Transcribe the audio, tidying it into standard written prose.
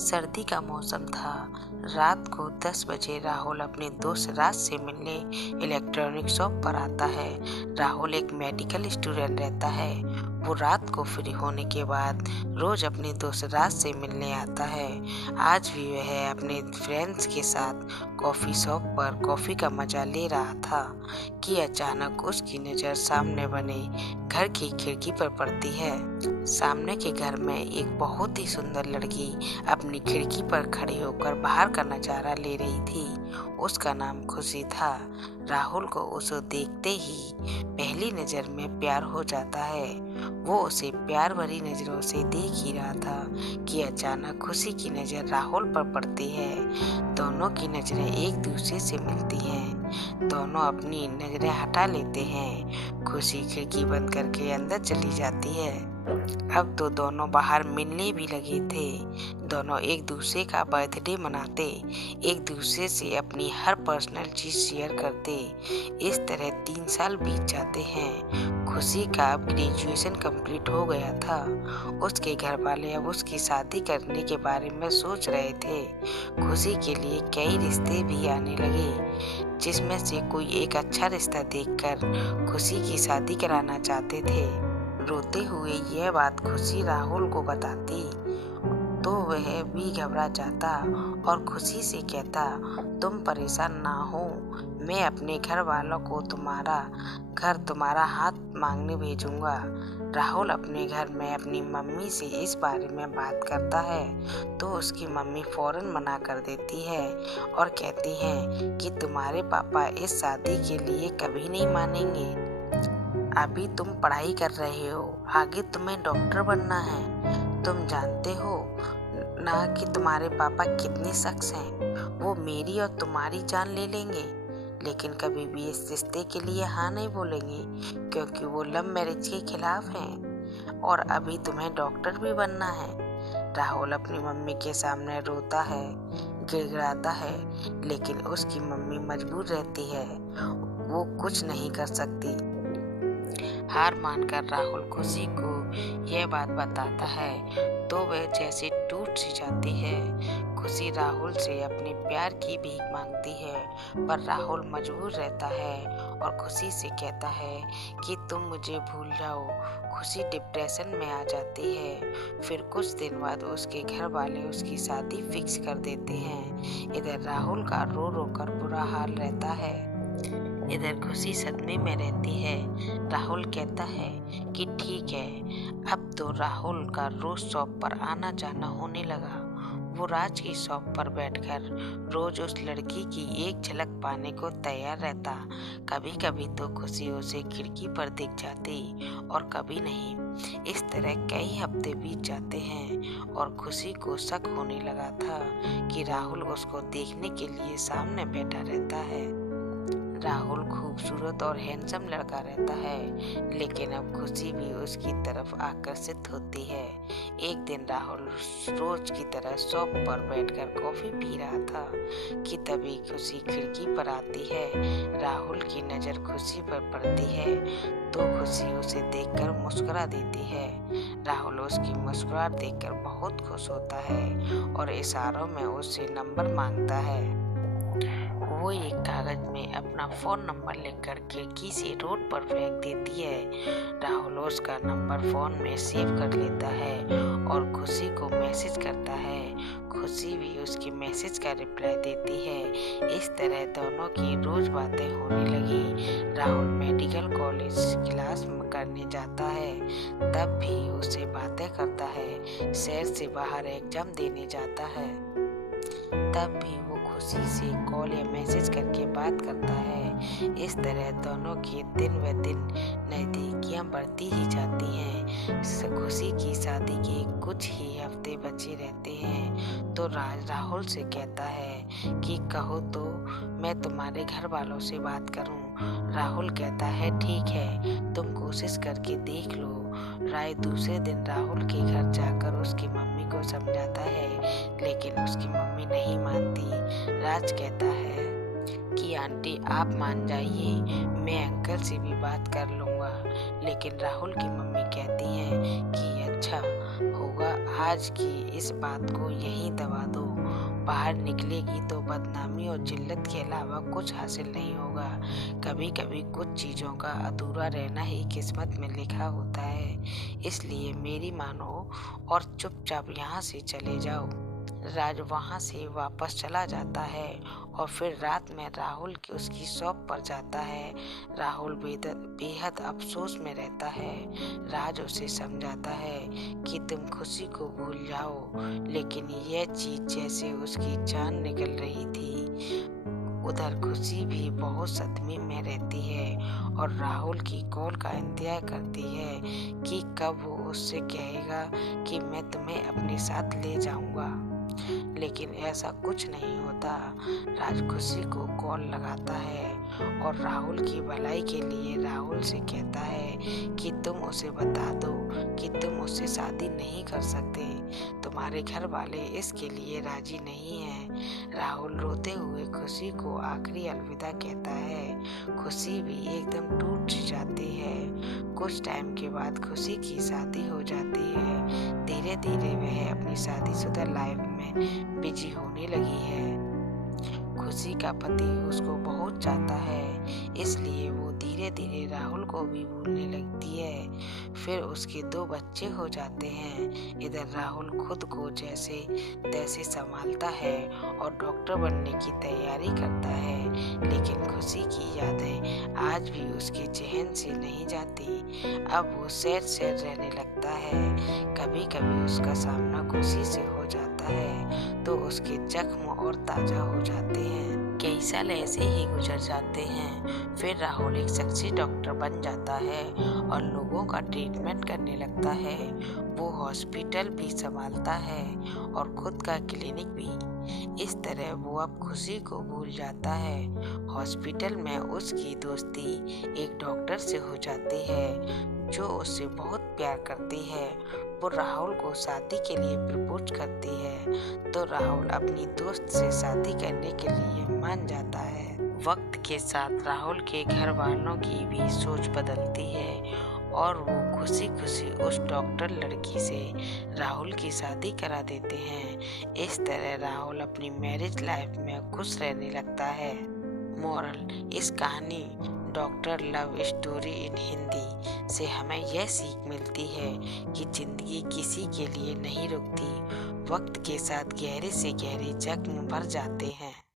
सर्दी का मौसम था। रात को 10 बजे राहुल अपने दोस्त राज से मिलने इलेक्ट्रॉनिक शॉप पर आता है। राहुल एक मेडिकल स्टूडेंट रहता है। वो रात को फ्री होने के बाद रोज अपने दोस्त राज से मिलने आता है। आज भी वह अपने फ्रेंड्स के साथ कॉफ़ी शॉप पर कॉफ़ी का मजा ले रहा था कि अचानक उसकी नज़र सामने बने घर की खिड़की पर पड़ती है। सामने के घर में एक बहुत ही सुंदर लड़की अपनी खिड़की पर खड़ी होकर बाहर का नज़ारा ले रही थी। उसका नाम खुशी था। राहुल को उसे देखते ही पहली नज़र में प्यार हो जाता है। वो उसे प्यार भरी नज़रों से देख ही रहा था कि अचानक खुशी की नज़र राहुल पर पड़ती है। दोनों की नज़रें एक दूसरे से मिलती हैं। दोनों अपनी नज़रें हटा लेते हैं। खुशी खिड़की बंद करके अंदर चली जाती है। अब तो दोनों बाहर मिलने भी लगे थे। दोनों एक दूसरे का बर्थडे मनाते, एक दूसरे से अपनी हर पर्सनल चीज़ शेयर करते। इस तरह 3 साल बीत जाते हैं। खुशी का अब ग्रेजुएशन कंप्लीट हो गया था। उसके घर वाले अब उसकी शादी करने के बारे में सोच रहे थे। खुशी के लिए कई रिश्ते भी आने लगे, जिसमें से कोई एक अच्छा रिश्ता देखकर खुशी की शादी कराना चाहते थे। रोते हुए यह बात खुशी राहुल को बताती तो वह भी घबरा जाता और खुशी से कहता, तुम परेशान ना हो, मैं अपने घर वालों को तुम्हारा हाथ मांगने भेजूंगा। राहुल अपने घर में अपनी मम्मी से इस बारे में बात करता है तो उसकी मम्मी फौरन मना कर देती है और कहती है कि तुम्हारे पापा इस शादी के लिए कभी नहीं मानेंगे। अभी तुम पढ़ाई कर रहे हो, आगे तुम्हें डॉक्टर बनना है। तुम जानते हो ना कि तुम्हारे पापा कितने सख्त हैं। वो मेरी और तुम्हारी जान ले लेंगे, लेकिन कभी भी इस रिश्ते के लिए हाँ नहीं बोलेंगे, क्योंकि वो लव मैरिज के खिलाफ हैं। और अभी तुम्हें डॉक्टर भी बनना है। राहुल अपनी मम्मी के सामने रोता है, गिड़गिड़ाता है, लेकिन उसकी मम्मी मजबूर रहती है। वो कुछ नहीं कर सकती। हार मानकर राहुल खुशी को यह बात बताता है तो वह जैसे टूट सी जाती है। खुशी राहुल से अपने प्यार की भीख मांगती है, पर राहुल मजबूर रहता है और खुशी से कहता है कि तुम मुझे भूल जाओ। खुशी डिप्रेशन में आ जाती है। फिर कुछ दिन बाद उसके घर वाले उसकी शादी फिक्स कर देते हैं। इधर राहुल का रो रो कर बुरा हाल रहता है, इधर खुशी सदमे में रहती है। राहुल कहता है कि ठीक है। अब तो राहुल का रोज शॉप पर आना जाना होने लगा। वो राज की शॉप पर बैठकर रोज उस लड़की की एक झलक पाने को तैयार रहता। कभी कभी तो खुशी उसे खिड़की पर दिख जाती और कभी नहीं। इस तरह कई हफ्ते बीत जाते हैं और खुशी को शक होने लगा था कि राहुल उसको देखने के लिए सामने बैठा रहता है। राहुल खूबसूरत और हैंडसम लड़का रहता है, लेकिन अब खुशी भी उसकी तरफ आकर्षित होती है। एक दिन राहुल रोज की तरह शॉप पर बैठकर कॉफी पी रहा था कि तभी खुशी खिड़की पर आती है। राहुल की नज़र खुशी पर पड़ती है तो खुशी उसे देखकर मुस्कुरा देती है। राहुल उसकी मुस्कुराहट देखकर बहुत खुश होता है और इशारों में उससे नंबर मांगता है। वो एक कागज में अपना फोन नंबर लिखकर खिड़की से रोड पर फेंक देती है। राहुल उसका नंबर फोन में सेव कर लेता है और खुशी को मैसेज करता है। खुशी भी उसकी मैसेज का रिप्लाई देती है। इस तरह दोनों की रोज बातें होने लगी। राहुल मेडिकल कॉलेज क्लास करने जाता है, तब भी उससे बातें करता है। शहर से बाहर एग्जाम देने जाता है, तब भी वो खुशी से कॉल या मैसेज करके बात करता है। इस तरह दोनों की दिन ब दिन नज़दीकियाँ बढ़ती ही जाती हैं। खुशी की शादी के कुछ ही हफ्ते बचे रहते हैं तो राहुल से कहता है कि कहो तो मैं तुम्हारे घर वालों से बात करूं। राहुल कहता है ठीक है, तुम कोशिश करके देख लो। राय दूसरे दिन राहुल के घर जाकर उसकी मम्मी को समझाता है, लेकिन उसकी मम्मी नहीं मानती। राज कहता है कि आंटी आप मान जाइए, मैं अंकल से भी बात कर लूँगा। लेकिन राहुल की मम्मी कहती हैं कि अच्छा होगा आज की इस बात को यहीं दबा दो, बाहर निकलेगी तो बदनामी और जिल्लत के अलावा कुछ हासिल नहीं होगा। कभी कभी कुछ चीज़ों का अधूरा रहना ही किस्मत में लिखा होता है, इसलिए मेरी मानो और चुपचाप यहाँ से चले जाओ। राज वहाँ से वापस चला जाता है और फिर रात में राहुल की उसकी शॉप पर जाता है। राहुल बेहद अफसोस में रहता है। राज उसे समझाता है कि तुम खुशी को भूल जाओ, लेकिन यह चीज जैसे उसकी जान निकल रही थी। उधर खुशी भी बहुत सदमे में रहती है और राहुल की कॉल का इंतजार करती है कि कब वो उससे कहेगा कि मैं तुम्हें अपने साथ ले जाऊंगा, लेकिन ऐसा कुछ नहीं होता। राज खुशी को कॉल लगाता है और राहुल की भलाई के लिए राहुल से कहता है कि तुम उसे बता दो कि तुम उससे शादी नहीं कर सकते, तुम्हारे घर वाले इसके लिए राजी नहीं हैं। राहुल रोते हुए खुशी को आखिरी अलविदा कहता है। खुशी भी एकदम टूट जाती है। कुछ टाइम के बाद खुशी की शादी हो जाती है। धीरे धीरे वह अपनी शादीशुदा लाइफ में बिजी होने लगी है। खुशी का पति उसको बहुत चाहता है, इसलिए वो धीरे धीरे राहुल को भी भूलने लगती है। फिर उसके 2 बच्चे हो जाते हैं। इधर राहुल खुद को जैसे तैसे संभालता है और डॉक्टर बनने की तैयारी करता है, लेकिन खुशी की यादें आज भी उसके जहन से नहीं जाती। अब वो सैड सैड रहने लगता है। कभी कभी उसका सामना खुशी से हो जाता है तो उसके जख्म और ताजा हो जाते हैं। कई साल ऐसे ही गुजर जाते हैं। फिर राहुल एक सक्सेस डॉक्टर बन जाता है और लोगों का ट्रीटमेंट करने लगता है। वो हॉस्पिटल भी संभालता है और खुद का क्लिनिक भी। इस तरह वो अब खुशी को भूल जाता है। हॉस्पिटल में उसकी दोस्ती एक डॉक्टर से हो जाती है जो उससे बहुत प्यार करती है। वो राहुल को शादी के लिए प्रपोज करती है तो राहुल अपनी दोस्त से शादी करने के लिए मान जाता है। वक्त के साथ राहुल के घर वालों की भी सोच बदलती है और वो खुशी खुशी उस डॉक्टर लड़की से राहुल की शादी करा देते हैं। इस तरह राहुल अपनी मैरिज लाइफ में खुश रहने लगता है। मोरल, इस कहानी doctor love story in Hindi से हमें यह सीख मिलती है कि जिंदगी किसी के लिए नहीं रुकती। वक्त के साथ गहरे से गहरे जख्म भर जाते हैं।